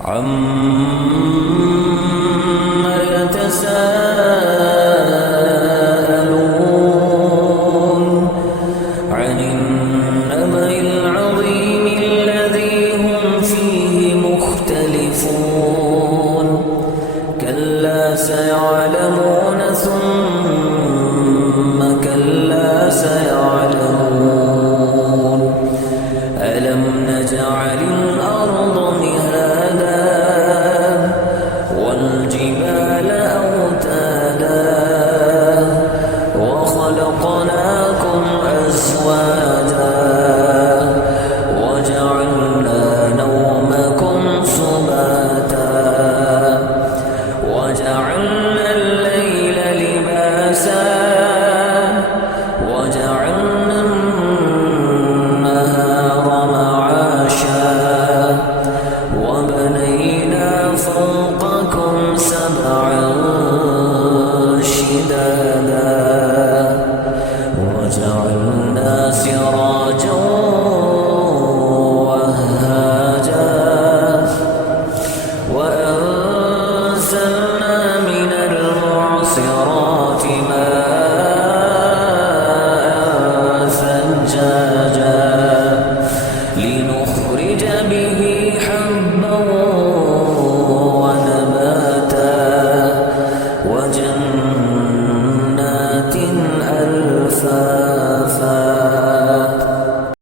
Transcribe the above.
عَمَّ يَتَسَاءَلُونَ عَنِ النَّبَإِ الْعَظِيمِ الَّذِي هُمْ فِيهِ مُخْتَلِفُونَ كَلَّا سَيَعْلَمُونَ ثُمَّ كَلَّا سَيَعْلَمُونَ أَلَمْ نَجْعَلِ الْأَرْضَ مِهَادًا وَالْجِبَالَ أَوْتَادًا وَخَلَقْنَاكُمْ أَزْوَاجًا وَجَعَلْنَا نَوْمَكُمْ سُبَاتًا وَجَعَلْنَا اللَّيْلَ لِبَاسًا وَجَعَلْنَا النَّهَارَ مَعَاشًا وَبَنَيْنَا فَوْقَكُمْ سَبْعًا شِدَادًا وَجَعَلْنَا سِرَاجًا